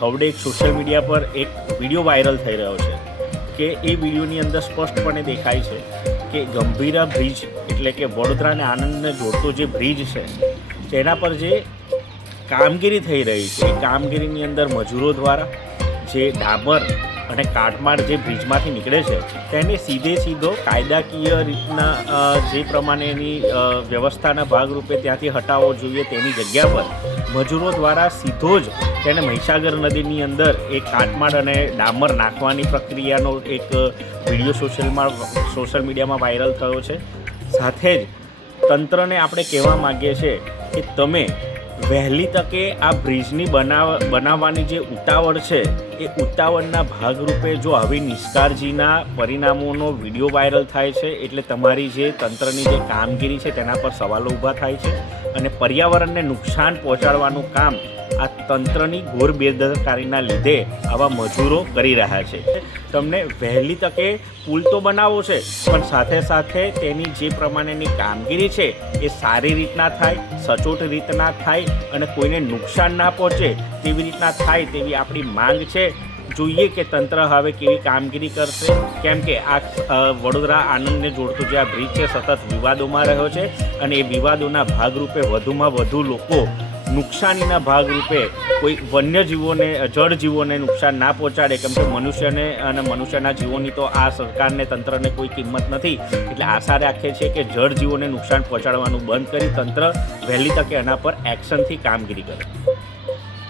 હવડે એક social media પર એક વિડીયો વાયરલ થઈ રહ્યો છે કે એ વિડીયોની અંદર સ્પષ્ટપણે દેખાય છે કે ગંભીરા બ્રિજ એટલે કે વડોદરા અને આણંદને જોડતો જે બ્રિજ છે તેના પર જે કામગીરી થઈ રહી છે એ કામગીરીની અંદર મજૂરો દ્વારા જે ડામર અને કાટમાળ જે બ્રિજમાંથી નીકળે છે તેને સીધો કાયદાકીય રીતના જે પ્રમાણેની વ્યવસ્થાના ભાગરૂપે ત્યાંથી હટાવવો જોઈએ તેની જગ્યા પર મજૂરો દ્વારા સીધો જ તેને મહીસાગર નદીની અંદર એક કાટમાળ અને ડામર નાખવાની પ્રક્રિયાનો એક વિડીયો સોશિયલ મીડિયામાં વાયરલ થયો છે। સાથે જ તંત્રને આપણે કહેવા માગીએ છીએ કે તમે વહેલી તકે આ બ્રિજની બનાવવાની જે ઉતાવળ છે એ ઉતાવળના ભાગરૂપે જો આવી નિષ્કાળજીના પરિણામોનો વિડીયો વાયરલ થાય છે એટલે તમારી જે તંત્રની જે કામગીરી છે તેના પર સવાલો ઊભા થાય છે અને પર્યાવરણને નુકસાન પહોંચાડવાનું કામ આ તંત્રની ઘોર બેદરકારીના લીધે આવા મજૂરો કરી રહ્યા છે। તમને વહેલી તકે પુલ તો બનાવવો છે પણ સાથે સાથે તેની જે પ્રમાણેની કામગીરી છે એ સારી રીતના થાય, સચોટ રીતના થાય અને કોઈને નુકસાન ના પહોંચે તેવી રીતના થાય તેવી આપણી માંગ છે। જોઈએ કે તંત્ર હવે કેવી કામગીરી કરશે, કેમ કે આ વડોદરા આણંદને જોડતો જે આ બ્રિજ છે સતત વિવાદોમાં રહ્યો છે અને એ વિવાદોના ભાગરૂપે વધુમાં વધુ લોકો નુકસાનીના ભાગરૂપે કોઈ વન્યજીવોને જળજીવોને નુકસાન ના પહોંચાડે, કેમ કે મનુષ્યને અને મનુષ્યના જીવોની તો આ સરકારને તંત્રને કોઈ કિંમત નથી। એટલે આશા રાખીએ છીએ કે જળજીવોને નુકસાન પહોંચાડવાનું બંધ કરી તંત્ર વહેલી તકે આના પર એક્શનથી કામગીરી કરે।